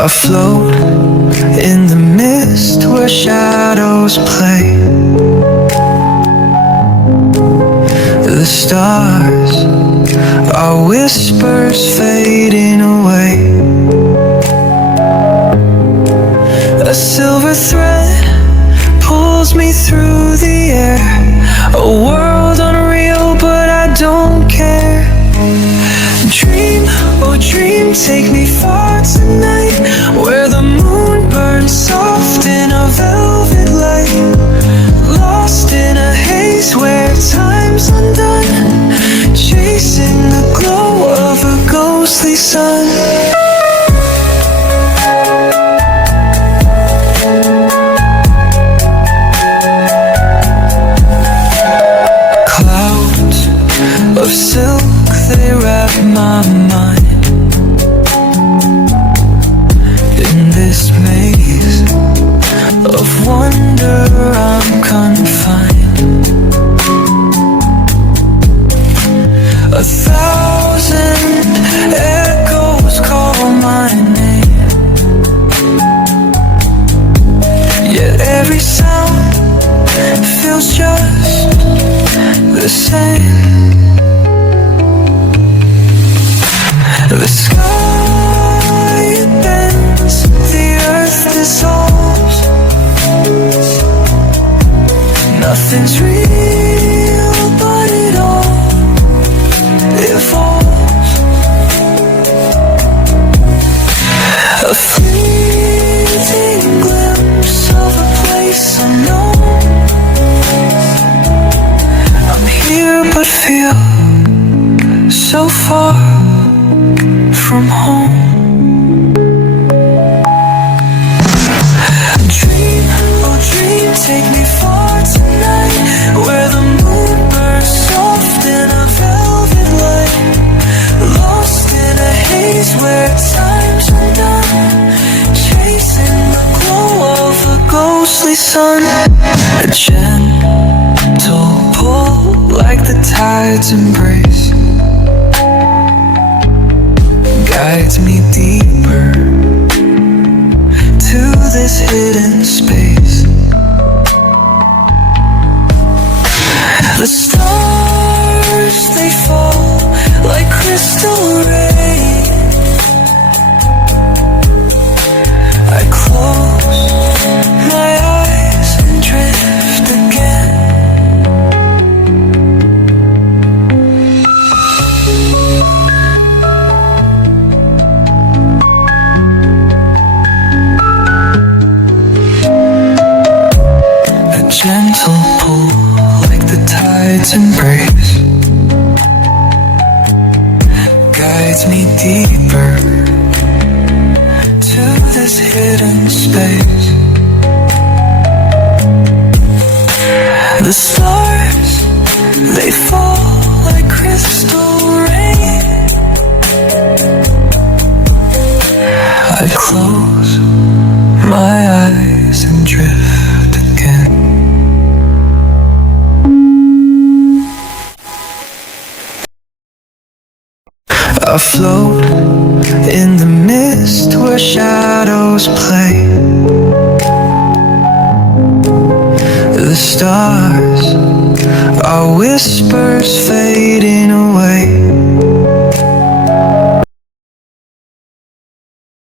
Afloat in the mist where shadows play. The stars are whispers fading away. A silver thread pulls me through the air. A world unreal, but I don't care. Dream, oh dream, take me far tonight, where the moon burns soft in a velvet light. Lost in a haze where time's undone, chasing the glow of a ghostly sun. Clouds of silk, they wrap my mind. In this maze of wonder I'm confined. 1,000 echoes call my name, yet every sound feels just the same. The sky bends, the earth dissolves. Nothing's real, but it all evolves. A fleeting glimpse of a place unknown. I'm here but feel so far from home. Dream, oh dream, take me far tonight, where the moon burns soft in a velvet light. Lost in a haze where time's undone, chasing the glow of a ghostly sun. A gentle pull like the tide's embrace guides me deeper to this hidden space. The stars, they fall like crystal rain. I close my eyes and drift again. Gentle pull like the tide's embrace guides me deeper to this hidden space. The stars, they fall like crystal rain. I close my eyes and drift again. Afloat in the mist where shadows play. The stars are whispers fading away.